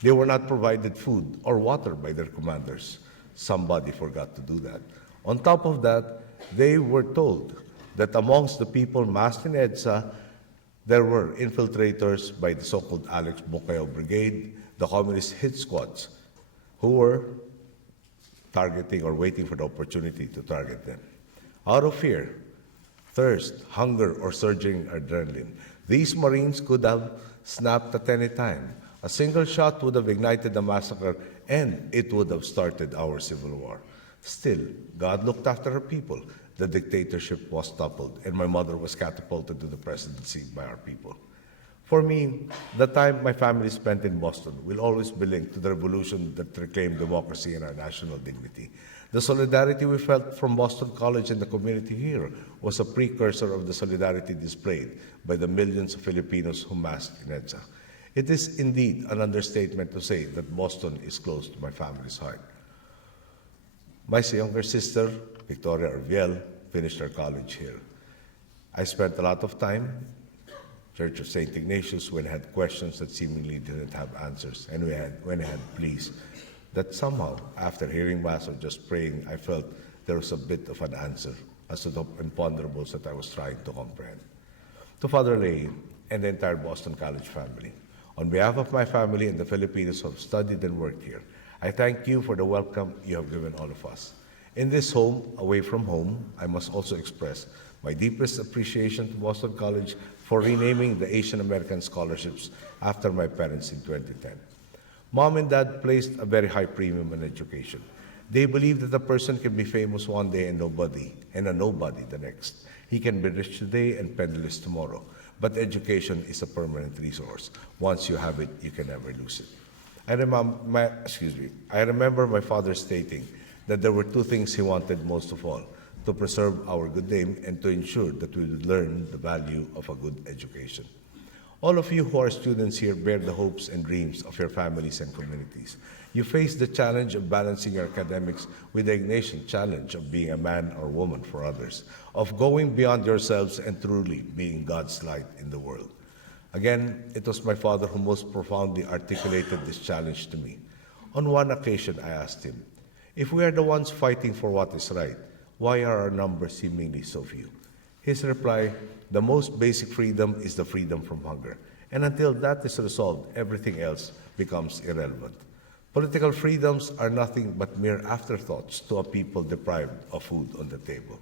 They were not provided food or water by their commanders. Somebody forgot to do that. On top of that, they were told that amongst the people massed in EDSA, there were infiltrators by the so-called Alex Bukayo Brigade, the communist hit squads, who were targeting or waiting for the opportunity to target them. Out of fear, thirst, hunger, or surging adrenaline, these Marines could have snapped at any time. A single shot would have ignited the massacre, and it would have started our civil war. Still, God looked after her people. The dictatorship was toppled, and my mother was catapulted to the presidency by our people. For me, the time my family spent in Boston will always be linked to the revolution that reclaimed democracy and our national dignity. The solidarity we felt from Boston College and the community here was a precursor of the solidarity displayed by the millions of Filipinos who massed in EDSA. It is indeed an understatement to say that Boston is close to my family's heart. My younger sister, Victoria Orviel, finished her college here. I spent a lot of time Church of St. Ignatius when I had questions that seemingly didn't have answers, and when I had pleas that somehow, after hearing Mass or just praying, I felt there was a bit of an answer as to the imponderables that I was trying to comprehend. To Father Lay and the entire Boston College family, on behalf of my family and the Filipinos who have studied and worked here, I thank you for the welcome you have given all of us. In this home, away from home, I must also express my deepest appreciation to Boston College for renaming the Asian American scholarships after my parents in 2010. Mom and Dad placed a very high premium on education. They believe that a person can be famous one day and a nobody the next. He can be rich today and penniless tomorrow. But education is a permanent resource. Once you have it, you can never lose it. I remember my father stating that there were two things he wanted most of all: to preserve our good name and to ensure that we would learn the value of a good education. All of you who are students here bear the hopes and dreams of your families and communities. You face the challenge of balancing your academics with the Ignatian challenge of being a man or woman for others, of going beyond yourselves and truly being God's light in the world. Again, it was my father who most profoundly articulated this challenge to me. On one occasion, I asked him, if we are the ones fighting for what is right, why are our numbers seemingly so few? His reply, the most basic freedom is the freedom from hunger. And until that is resolved, everything else becomes irrelevant. Political freedoms are nothing but mere afterthoughts to a people deprived of food on the table.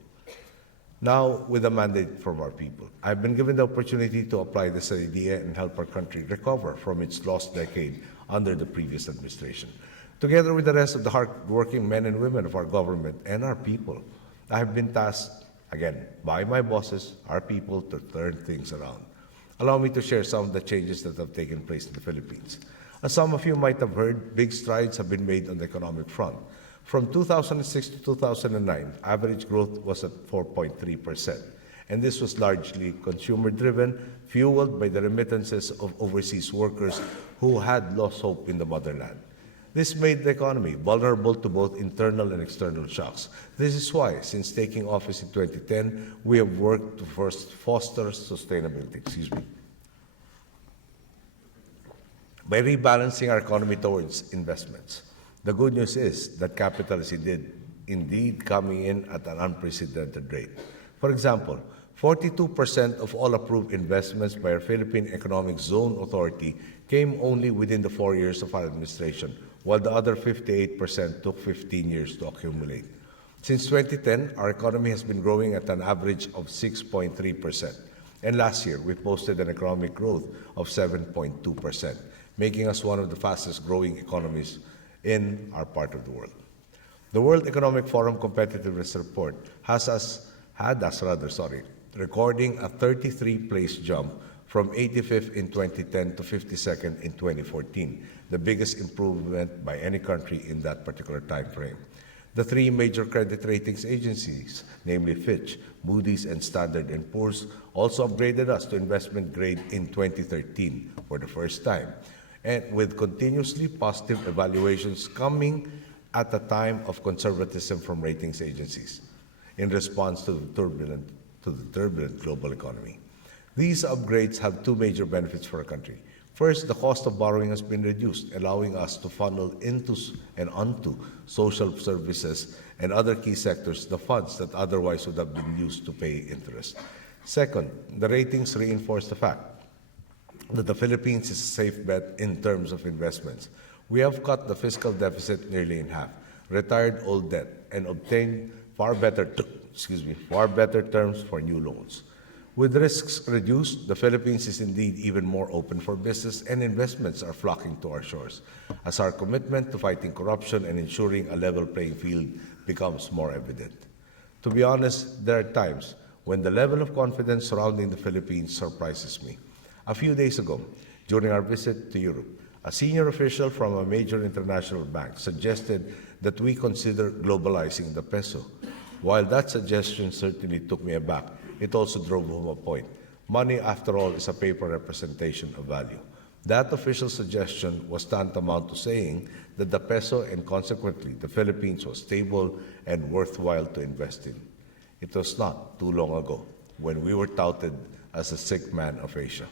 Now, with a mandate from our people, I've been given the opportunity to apply this idea and help our country recover from its lost decade under the previous administration. Together with the rest of the hard-working men and women of our government and our people, I have been tasked, again, by my bosses, our people, to turn things around. Allow me to share some of the changes that have taken place in the Philippines. As some of you might have heard, big strides have been made on the economic front. From 2006 to 2009, average growth was at 4.3%, and this was largely consumer-driven, fueled by the remittances of overseas workers who had lost hope in the motherland. This made the economy vulnerable to both internal and external shocks. This is why, since taking office in 2010, we have worked to first foster sustainability. By rebalancing our economy towards investments. The good news is that capital is indeed coming in at an unprecedented rate. For example, 42% of all approved investments by our Philippine Economic Zone Authority came only within the 4 years of our administration, while the other 58% took 15 years to accumulate. Since 2010, our economy has been growing at an average of 6.3%, and last year we posted an economic growth of 7.2%, making us one of the fastest growing economies in our part of the world. The World Economic Forum Competitiveness Report had us recording a 33-place jump from 85th in 2010 to 52nd in 2014, the biggest improvement by any country in that particular time frame. The three major credit ratings agencies, namely Fitch, Moody's, and Standard & Poor's, also upgraded us to investment grade in 2013 for the first time, and with continuously positive evaluations coming at a time of conservatism from ratings agencies in response to the turbulent global economy. These upgrades have two major benefits for our country. First, the cost of borrowing has been reduced, allowing us to funnel into and onto social services and other key sectors the funds that otherwise would have been used to pay interest. Second, the ratings reinforce the fact that the Philippines is a safe bet in terms of investments. We have cut the fiscal deficit nearly in half, retired old debt, and obtained far better terms for new loans. With risks reduced, the Philippines is indeed even more open for business, and investments are flocking to our shores as our commitment to fighting corruption and ensuring a level playing field becomes more evident. To be honest, there are times when the level of confidence surrounding the Philippines surprises me. A few days ago, during our visit to Europe, a senior official from a major international bank suggested that we consider globalizing the peso. While that suggestion certainly took me aback, it also drove home a point. Money, after all, is a paper representation of value. That official suggestion was tantamount to saying that the peso and consequently the Philippines was stable and worthwhile to invest in. It was not too long ago when we were touted as a sick man of Asia.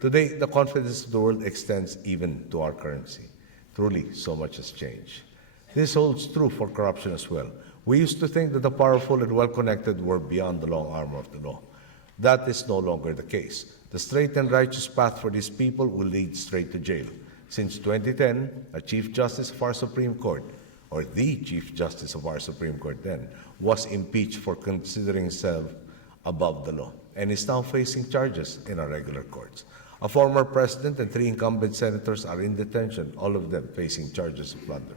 Today, the confidence of the world extends even to our currency. Truly, so much has changed. This holds true for corruption as well. We used to think that the powerful and well-connected were beyond the long arm of the law. That is no longer the case. The straight and righteous path for these people will lead straight to jail. Since 2010, a Chief Justice of our Supreme Court, or the Chief Justice of our Supreme Court then, was impeached for considering himself above the law and is now facing charges in our regular courts. A former president and 3 incumbent senators are in detention, all of them facing charges of plunder.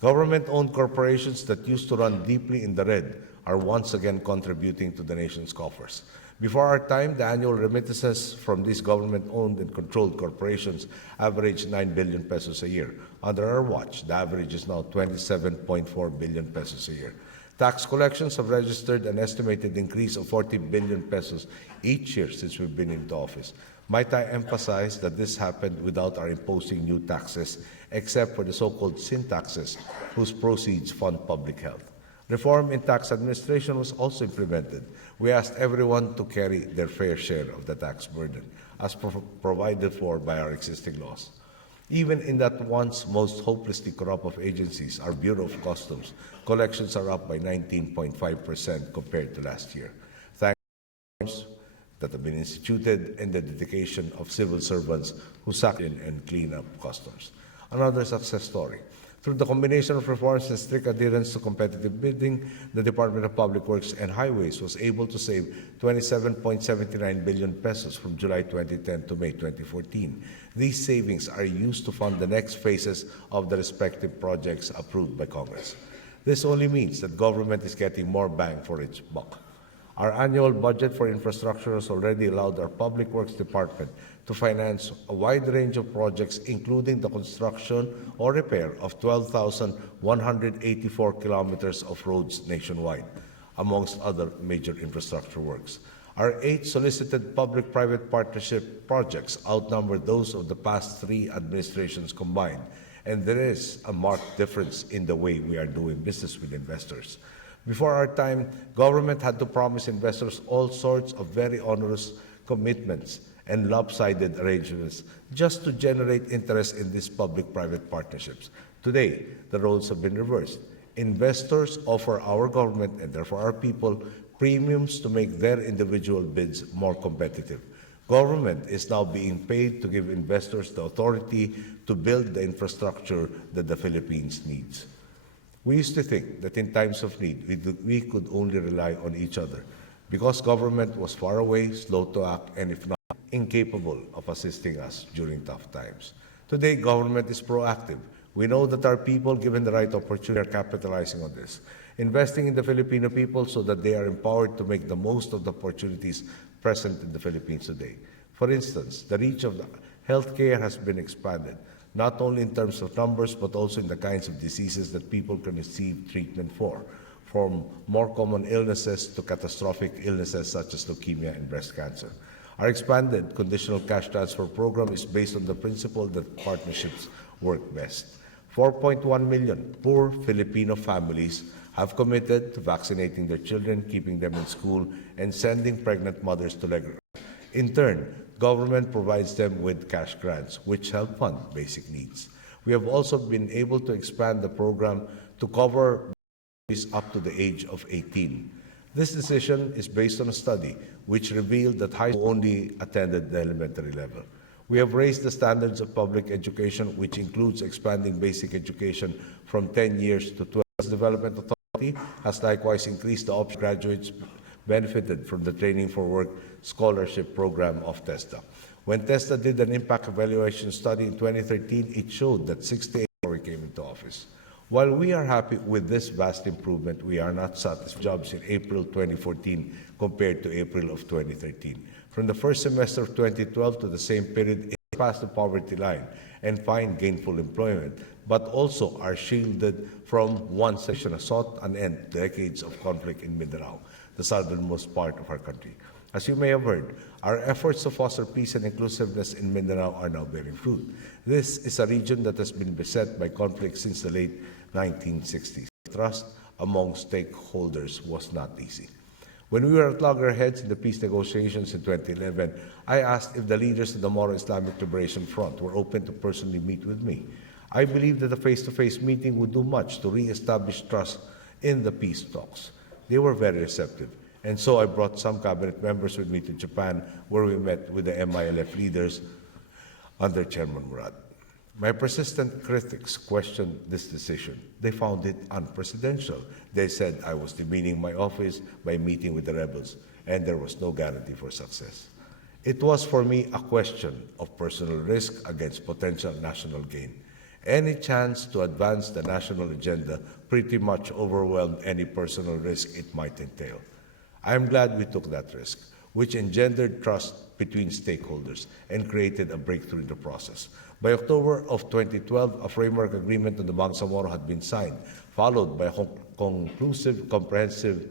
Government-owned corporations that used to run deeply in the red are once again contributing to the nation's coffers. Before our time, the annual remittances from these government-owned and controlled corporations averaged 9 billion pesos a year. Under our watch, the average is now 27.4 billion pesos a year. Tax collections have registered an estimated increase of 40 billion pesos each year since we've been into office. Might I emphasize that this happened without our imposing new taxes, except for the so-called sin taxes, whose proceeds fund public health. Reform in tax administration was also implemented. We asked everyone to carry their fair share of the tax burden, as provided for by our existing laws. Even in that once most hopelessly corrupt of agencies, our Bureau of Customs, collections are up by 19.5% compared to last year. Thanks that have been instituted and the dedication of civil servants who sack in and clean up customs. Another success story. Through the combination of reforms and strict adherence to competitive bidding, the Department of Public Works and Highways was able to save 27.79 billion pesos from July 2010 to May 2014. These savings are used to fund the next phases of the respective projects approved by Congress. This only means that government is getting more bang for its buck. Our annual budget for infrastructure has already allowed our Public Works Department to finance a wide range of projects, including the construction or repair of 12,184 kilometers of roads nationwide, amongst other major infrastructure works. Our 8 solicited public-private partnership projects outnumber those of the past 3 administrations combined, and there is a marked difference in the way we are doing business with investors. Before our time, government had to promise investors all sorts of very onerous commitments and lopsided arrangements just to generate interest in these public-private partnerships. Today, the roles have been reversed. Investors offer our government, and therefore our people, premiums to make their individual bids more competitive. Government is now being paid to give investors the authority to build the infrastructure that the Philippines needs. We used to think that in times of need, we could only rely on each other because government was far away, slow to act, and if not, incapable of assisting us during tough times. Today, government is proactive. We know that our people, given the right opportunity, are capitalizing on this, investing in the Filipino people so that they are empowered to make the most of the opportunities present in the Philippines today. For instance, the reach of the healthcare has been expanded, not only in terms of numbers, but also in the kinds of diseases that people can receive treatment for, from more common illnesses to catastrophic illnesses such as leukemia and breast cancer. Our expanded conditional cash transfer program is based on the principle that partnerships work best. 4.1 million poor Filipino families have committed to vaccinating their children, keeping them in school, and sending pregnant mothers to Legre. In turn, government provides them with cash grants, which help fund basic needs. We have also been able to expand the program to cover up to the age of 18. This decision is based on a study which revealed that high school only attended the elementary level. We have raised the standards of public education, which includes expanding basic education from 10 years to 12. The Development Authority has likewise increased the option graduates benefited from the Training for Work Scholarship Program of TESDA. When TESDA did an impact evaluation study in 2013, it showed that 68% before we came into office. While we are happy with this vast improvement, we are not satisfied with jobs in April 2014 compared to April of 2013. From the first semester of 2012 to the same period, it passed the poverty line and find gainful employment, but also are shielded from one section of sought and end decades of conflict in Mindanao, the southernmost part of our country. As you may have heard, our efforts to foster peace and inclusiveness in Mindanao are now bearing fruit. This is a region that has been beset by conflict since the late 1960s. Trust among stakeholders was not easy. When we were at loggerheads in the peace negotiations in 2011, I asked if the leaders of the Moro Islamic Liberation Front were open to personally meet with me. I believe that a face-to-face meeting would do much to re-establish trust in the peace talks. They were very receptive, and so I brought some cabinet members with me to Japan, where we met with the MILF leaders under Chairman Murad. My persistent critics questioned this decision. They found it unprecedented. They said I was demeaning my office by meeting with the rebels, and there was no guarantee for success. It was for me a question of personal risk against potential national gain. Any chance to advance the national agenda pretty much overwhelmed any personal risk it might entail. I am glad we took that risk, which engendered trust between stakeholders and created a breakthrough in the process. By October of 2012, a framework agreement on the Bangsamoro had been signed, followed by a conclusive comprehensive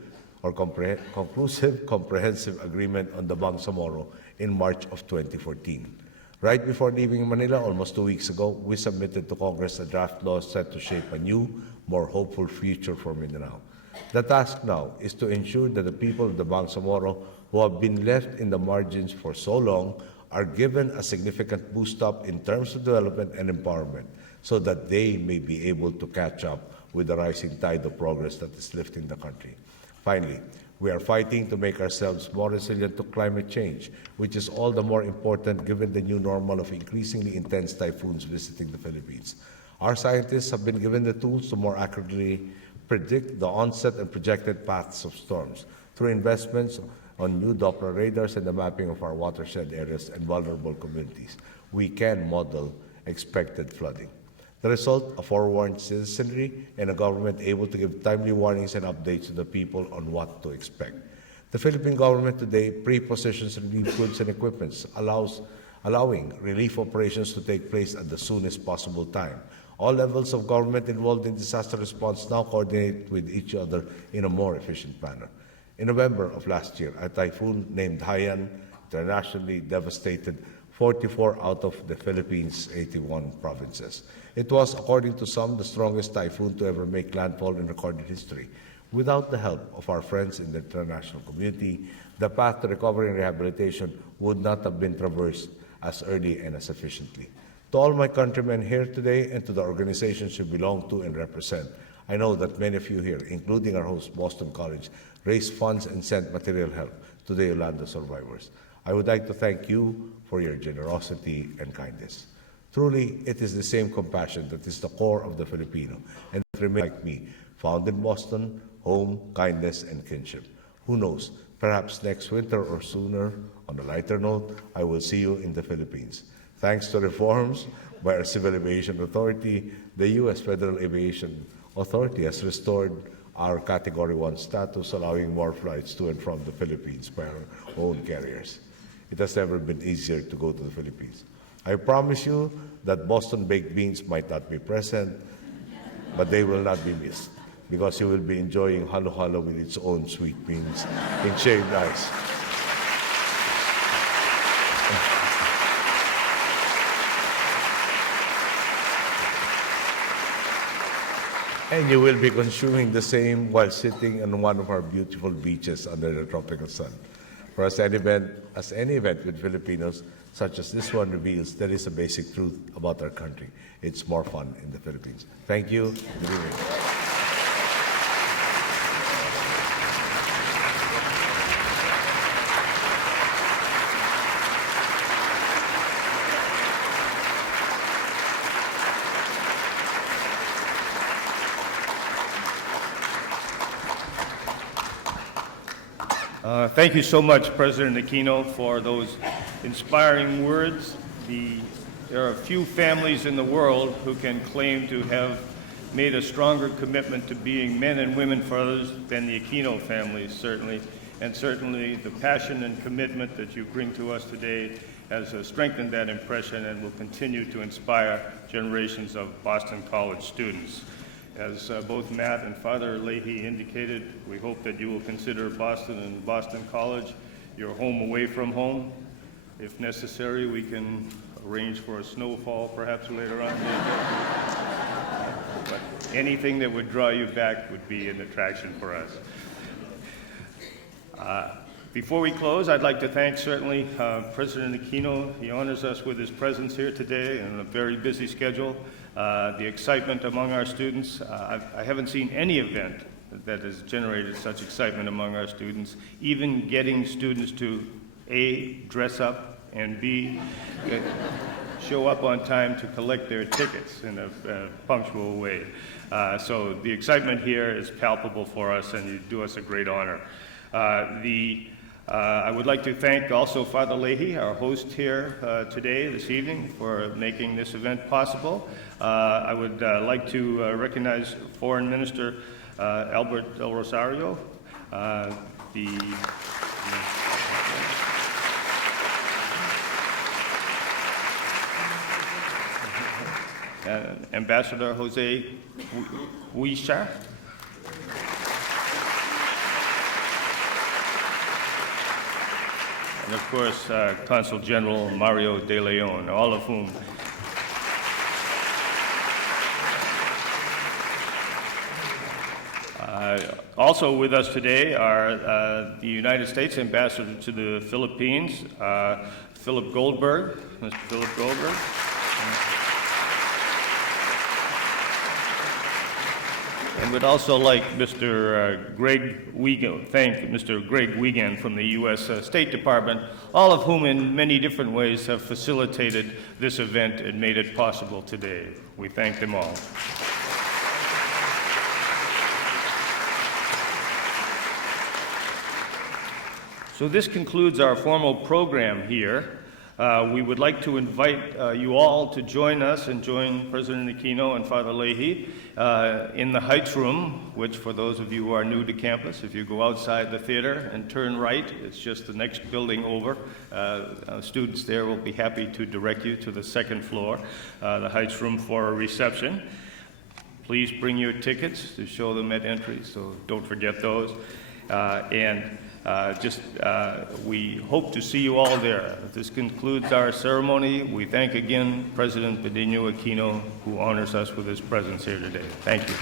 agreement on the Bangsamoro in March of 2014. Right before leaving Manila, almost 2 weeks ago, we submitted to Congress a draft law set to shape a new, more hopeful future for Mindanao. The task now is to ensure that the people of the Bangsamoro who have been left in the margins for so long are given a significant boost up in terms of development and empowerment so that they may be able to catch up with the rising tide of progress that is lifting the country. Finally, we are fighting to make ourselves more resilient to climate change, which is all the more important given the new normal of increasingly intense typhoons visiting the Philippines. Our scientists have been given the tools to more accurately predict the onset and projected paths of storms through investments on new Doppler radars and the mapping of our watershed areas and vulnerable communities. We can model expected flooding. The result, a forewarned citizenry and a government able to give timely warnings and updates to the people on what to expect. The Philippine government today pre-positions relief goods and equipment, allowing relief operations to take place at the soonest possible time. All levels of government involved in disaster response now coordinate with each other in a more efficient manner. In November of last year, a typhoon named Haiyan internationally devastated 44 out of the Philippines' 81 provinces. It was, according to some, the strongest typhoon to ever make landfall in recorded history. Without the help of our friends in the international community, the path to recovery and rehabilitation would not have been traversed as early and as efficiently. To all my countrymen here today and to the organizations you belong to and represent, I know that many of you here, including our host, Boston College, raised funds and sent material help to the Yolanda survivors. I would like to thank you for your generosity and kindness. Truly, it is the same compassion that is the core of the Filipino, and that remains like me, found in Boston, home, kindness, and kinship. Who knows, perhaps next winter or sooner, on a lighter note, I will see you in the Philippines. Thanks to reforms by our Civil Aviation Authority, the U.S. Federal Aviation Authority has restored our Category 1 status, allowing more flights to and from the Philippines by our own carriers. It has never been easier to go to the Philippines. I promise you that Boston baked beans might not be present, but they will not be missed, because you will be enjoying halo-halo with its own sweet beans in shaved ice. And you will be consuming the same while sitting on one of our beautiful beaches under the tropical sun. For as any event with Filipinos, such as this one reveals, there is a basic truth about our country. It's more fun in the Philippines. Thank you. Good evening. Thank you so much, President Aquino, for those inspiring words. There are few families in the world who can claim to have made a stronger commitment to being men and women for others than the Aquino family, certainly. And certainly the passion and commitment that you bring to us today has strengthened that impression and will continue to inspire generations of Boston College students. As both Matt and Father Leahy indicated, we hope that you will consider Boston and Boston College your home away from home. If necessary, we can arrange for a snowfall perhaps later on. But anything that would draw you back would be an attraction for us. Before we close, I'd like to thank certainly President Aquino. He honors us with his presence here today in a very busy schedule. The excitement among our students, I haven't seen any event that has generated such excitement among our students, even getting students to A, dress up, and B, show up on time to collect their tickets in a punctual way. So the excitement here is palpable for us, and you do us a great honor. I would like to thank also Father Leahy, our host here today, this evening, for making this event possible. I would like to recognize Foreign Minister Albert Del Rosario, Ambassador Jose Huicha, and of course, Consul General Mario De Leon, all of whom also with us today are the United States Ambassador to the Philippines, Philip Goldberg, Mr. Philip Goldberg. And would also like Mr. Greg Wiegand, thank Mr. Greg Wiegand from the U.S. State Department, all of whom in many different ways have facilitated this event and made it possible today. We thank them all. So this concludes our formal program here. We would like to invite you all to join us and join President Aquino and Father Leahy in the Heights Room, which for those of you who are new to campus, if you go outside the theater and turn right, it's just the next building over. Students there will be happy to direct you to the second floor, the Heights Room for a reception. Please bring your tickets to show them at entry, so don't forget those. We hope to see you all there. This concludes our ceremony. We thank again President Benigno Aquino, who honors us with his presence here today. Thank you.